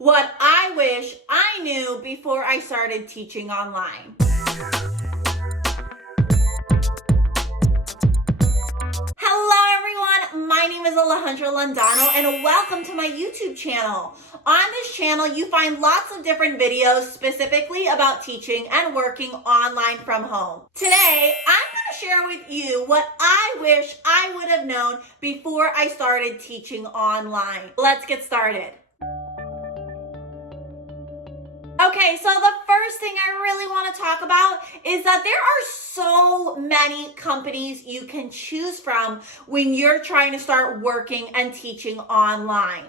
What I wish I knew before I started teaching online. Hello everyone, my name is Alejandra Landano and welcome to my YouTube channel. On this channel, you find lots of different videos specifically about teaching and working online from home. Today, I'm going to share with you what I wish I would have known before I started teaching online. Let's get started. Okay, so the first thing I really want to talk about is that there are so many companies you can choose from when you're trying to start working and teaching online.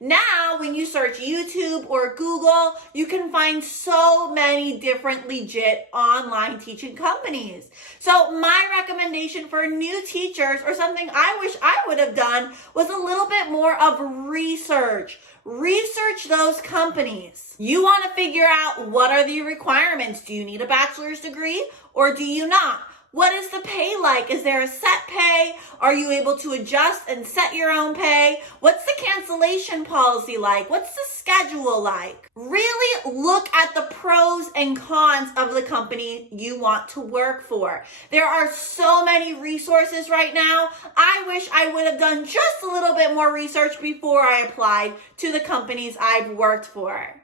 Now, when you search YouTube or Google, you can find so many different legit online teaching companies. So my recommendation for new teachers, or something I wish I would have done, was a little bit more of research. Research those companies. You want to figure out, what are the requirements? Do you need a bachelor's degree or do you not? What is the pay like? Is there a set pay? Are you able to adjust and set your own pay? What's the cancellation policy like? What's the schedule like? Really look at the pros and cons of the company you want to work for. There are so many resources right now. I wish I would have done just a little bit more research before I applied to the companies I've worked for.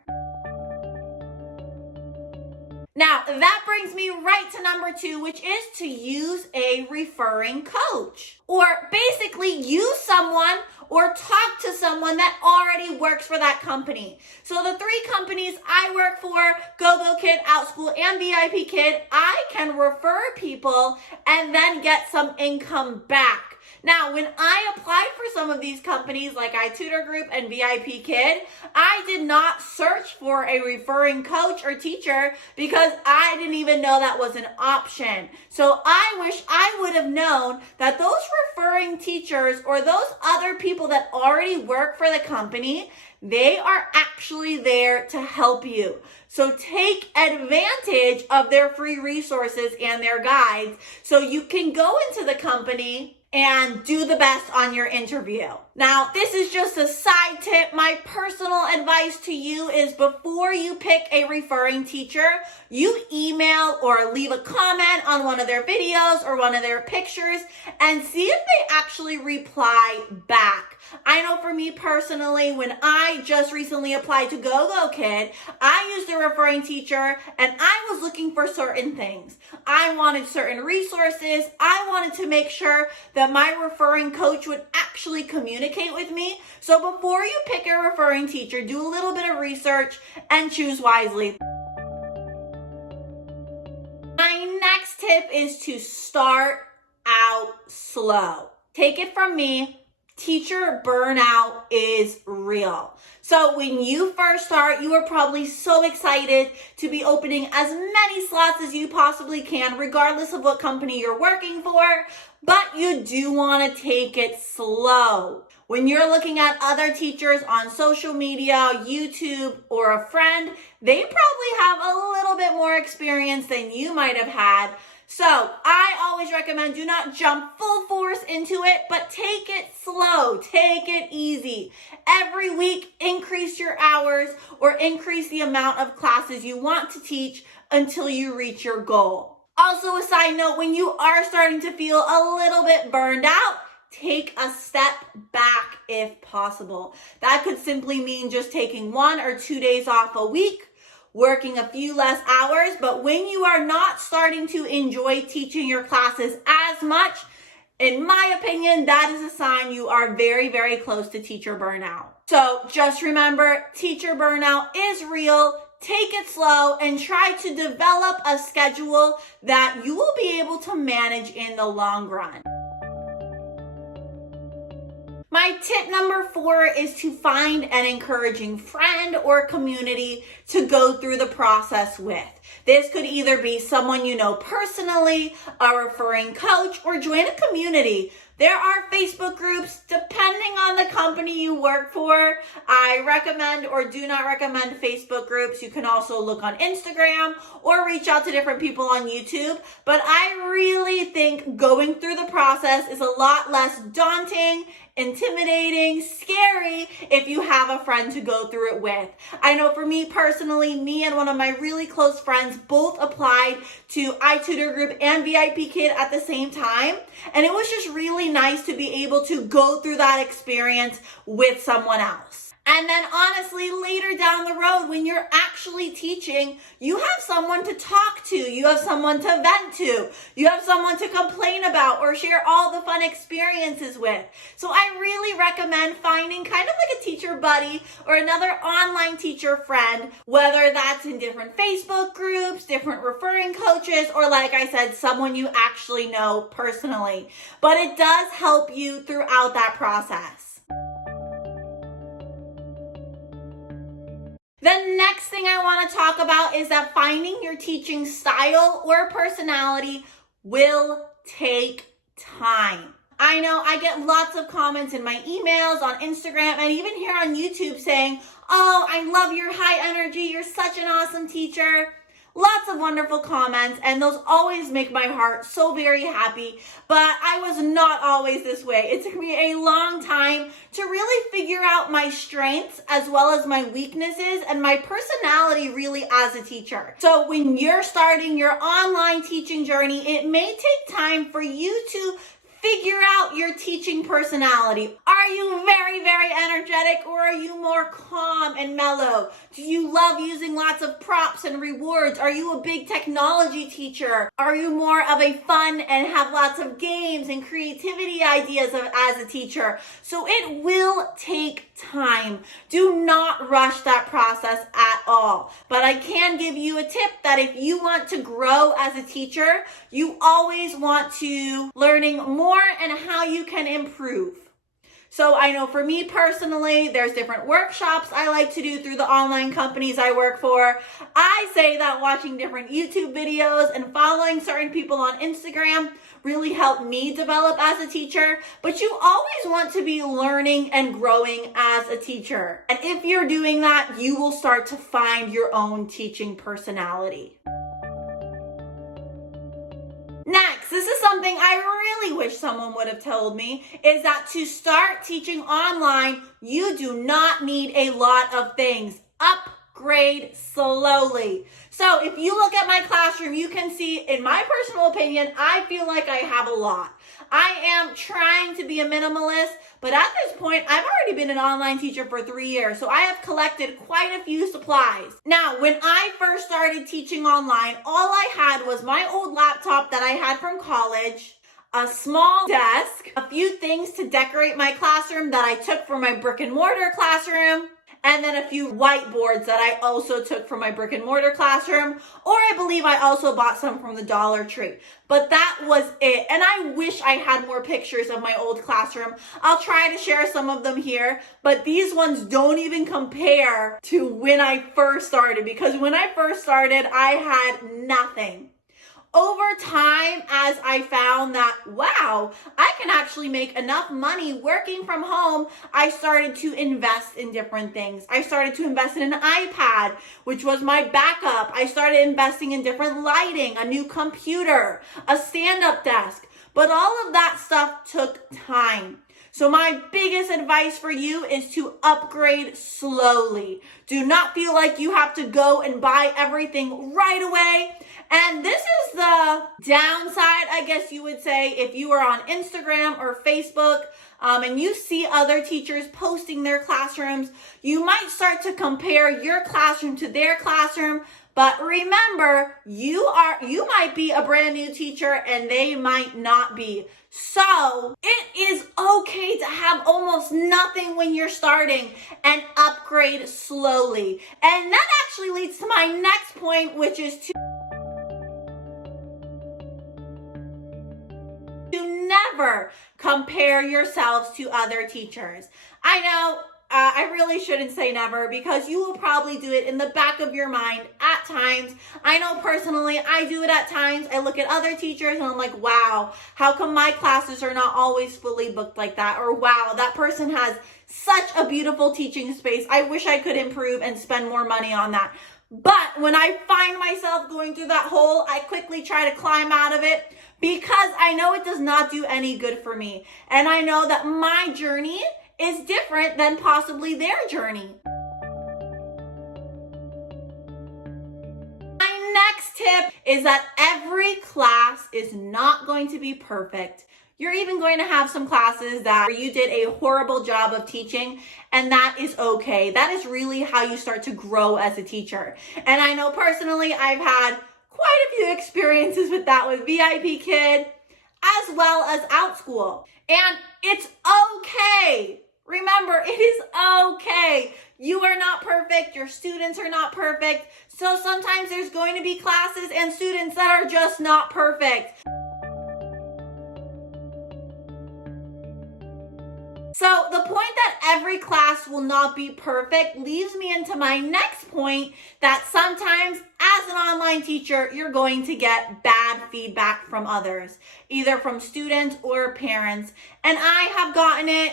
Now, that brings me right to number 2, which is to use a referring coach. Or basically use someone or talk to someone that already works for that company. So the 3 companies I work for, Gogokid, Outschool, and Vipkid, I can refer people and then get some income back. Now, when I applied for some of these companies like Itutorgroup and Vipkid, I did not search for a referring coach or teacher because I didn't even know that was an option. So I wish I would have known that those referring teachers or those other people that already work for the company, they are actually there to help you. So take advantage of their free resources and their guides so you can go into the company and do the best on your interview. Now, this is just a side tip. My personal advice to you is before you pick a referring teacher, you email or leave a comment on one of their videos or one of their pictures and see if they actually reply back. I know for me personally, when I just recently applied to Gogokid, I used a referring teacher and I was looking for certain things. I wanted certain resources. I wanted to make sure that my referring coach would actually communicate with me. So before you pick a referring teacher, do a little bit of research and choose wisely. My next tip is to start out slow. Take it from me. Teacher burnout is real. So when you first start, you are probably so excited to be opening as many slots as you possibly can, regardless of what company you're working for, but you do want to take it slow. When you're looking at other teachers on social media, YouTube, or a friend, they probably have a little bit more experience than you might have had. So I always recommend do not jump full force into it, but take it slow, take it easy. Every week, increase your hours or increase the amount of classes you want to teach until you reach your goal. Also, a side note, when you are starting to feel a little bit burned out, take a step back if possible. That could simply mean just taking 1 or 2 days off a week, working a few less hours, but when you are not starting to enjoy teaching your classes as much, in my opinion, that is a sign you are very, very close to teacher burnout. So just remember, teacher burnout is real. Take it slow and try to develop a schedule that you will be able to manage in the long run. My tip number 4 is to find an encouraging friend or community to go through the process with. This could either be someone you know personally, a referring coach, or join a community. There are Facebook groups, depending on the company you work for. I recommend or do not recommend Facebook groups. You can also look on Instagram or reach out to different people on YouTube. But I really think going through the process is a lot less daunting intimidating, scary if you have a friend to go through it with. I know for me personally, me and one of my really close friends both applied to Itutorgroup and Vipkid at the same time. And it was just really nice to be able to go through that experience with someone else. And then honestly, later down the road, when you're actually teaching, you have someone to talk to, you have someone to vent to, you have someone to complain about or share all the fun experiences with. So I really recommend finding kind of like a teacher buddy or another online teacher friend, whether that's in different Facebook groups, different referring coaches, or like I said, someone you actually know personally. But it does help you throughout that process. The next thing I want to talk about is that finding your teaching style or personality will take time. I know I get lots of comments in my emails, on Instagram, and even here on YouTube saying, "Oh, I love your high energy. You're such an awesome teacher." Lots of wonderful comments, and those always make my heart so very happy, but I was not always this way. It took me a long time to really figure out my strengths as well as my weaknesses and my personality really as a teacher. So when you're starting your online teaching journey, it may take time for you to figure out your teaching personality. Are you very, very energetic, or are you more calm and mellow? Do you love using lots of props and rewards? Are you a big technology teacher? Are you more of a fun and have lots of games and creativity ideas as a teacher? So it will take time. Do not rush that process at all. But I can give you a tip that if you want to grow as a teacher, you always want to learning more and how you can improve. So I know for me personally, there's different workshops I like to do through the online companies I work for. I say that watching different YouTube videos and following certain people on Instagram really helped me develop as a teacher, but you always want to be learning and growing as a teacher. And if you're doing that, you will start to find your own teaching personality. Next, this is something I really wish someone would have told me, is that to start teaching online, you do not need a lot of things. Upgrade slowly. So if you look at my classroom, you can see, in my personal opinion, I feel like I have a lot. I am trying to be a minimalist, but at this point, I've already been an online teacher for 3 years, so I have collected quite a few supplies. Now, when I first started teaching online, all I had was my old laptop that I had from college, a small desk, a few things to decorate my classroom that I took from my brick and mortar classroom, and then a few whiteboards that I also took from my brick and mortar classroom, or I believe I also bought some from the Dollar Tree. But that was it. And I wish I had more pictures of my old classroom. I'll try to share some of them here, but these ones don't even compare to when I first started, because when I first started, I had nothing. Over time, as I found that, wow, I can actually make enough money working from home, I started to invest in different things. I started to invest in an iPad, which was my backup. I started investing in different lighting, a new computer, a stand-up desk. But all of that stuff took time. So my biggest advice for you is to upgrade slowly. Do not feel like you have to go and buy everything right away. And this is the downside, I guess you would say, if you are on Instagram or Facebook and you see other teachers posting their classrooms, you might start to compare your classroom to their classroom. But remember, you might be a brand new teacher and they might not be. So it is okay to have almost nothing when you're starting and upgrade slowly. And that actually leads to my next point, which is to never compare yourselves to other teachers. I know I really shouldn't say never, because you will probably do it in the back of your mind at times. I know personally I do it at times. I look at other teachers and I'm like, wow, how come my classes are not always fully booked like that? Or wow, that person has such a beautiful teaching space. I wish I could improve and spend more money on that. But when I find myself going through that hole, I quickly try to climb out of it because I know it does not do any good for me. And I know that my journey is different than possibly their journey. My next tip is that every class is not going to be perfect. You're even going to have some classes that you did a horrible job of teaching, and that is okay. That is really how you start to grow as a teacher. And I know personally, I've had quite a few experiences with that with Vipkid as well as Outschool. And it's okay. Remember, it is okay. You are not perfect. Your students are not perfect. So sometimes there's going to be classes and students that are just not perfect. So the point that every class will not be perfect leads me into my next point, that sometimes as an online teacher, you're going to get bad feedback from others, either from students or parents. And I have gotten it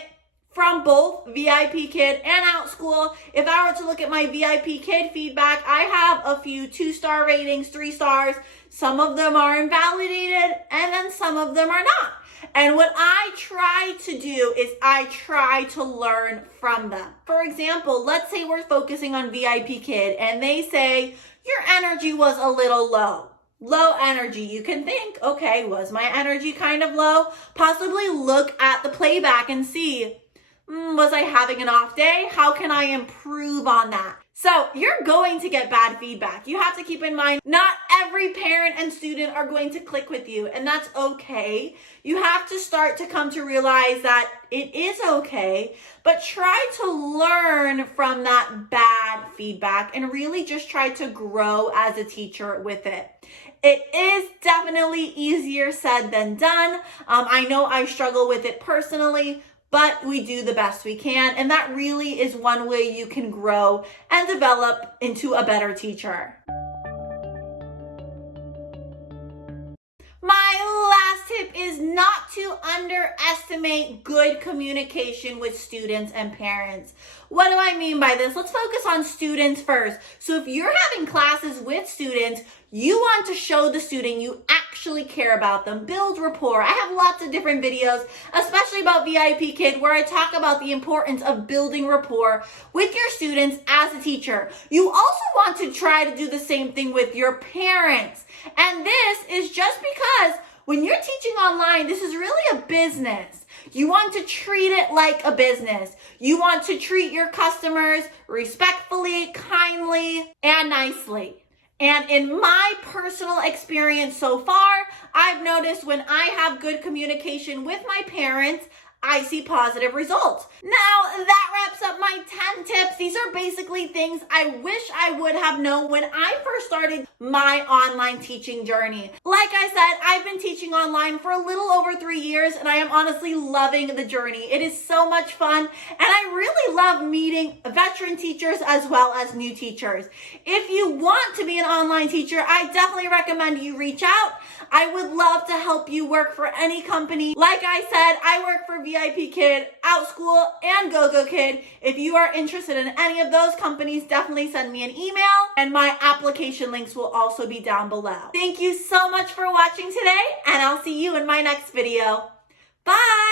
from both Vipkid and Outschool. If I were to look at my Vipkid feedback, I have a few 2-star ratings, 3 stars. Some of them are invalidated and then some of them are not. And what I try to do is I try to learn from them. For example, let's say we're focusing on Vipkid and they say, your energy was a little low. Low energy. You can think, okay, was my energy kind of low? Possibly look at the playback and see, was I having an off day? How can I improve on that? So you're going to get bad feedback. You have to keep in mind, not every parent and student are going to click with you, and that's okay. You have to start to come to realize that it is okay, but try to learn from that bad feedback and really just try to grow as a teacher with it. It is definitely easier said than done. I know I struggle with it personally, but we do the best we can. And that really is one way you can grow and develop into a better teacher. My last tip is not to underestimate good communication with students and parents. What do I mean by this? Let's focus on students first. So if you're having classes with students, you want to show the student you actually care about them, build rapport. I have lots of different videos, especially about Vipkid, where I talk about the importance of building rapport with your students as a teacher. You also want to try to do the same thing with your parents. And this is just because when you're teaching online, this is really a business. You want to treat it like a business. You want to treat your customers respectfully, kindly, and nicely. And in my personal experience so far, I've noticed when I have good communication with my parents, I see positive results. Now, that wraps up my 10 tips. These are basically things I wish I would have known when I first started my online teaching journey. Like I said, I've been teaching online for a little over 3 years, and I am honestly loving the journey. It is so much fun, and I really love meeting veteran teachers as well as new teachers. If you want to be an online teacher, I definitely recommend you reach out. I would love to help you work for any company. Like I said, I work for Vipkid, Outschool, and Gogokid. If you are interested in any of those companies, definitely send me an email, and my application links will also be down below. Thank you so much for watching today, and I'll see you in my next video. Bye!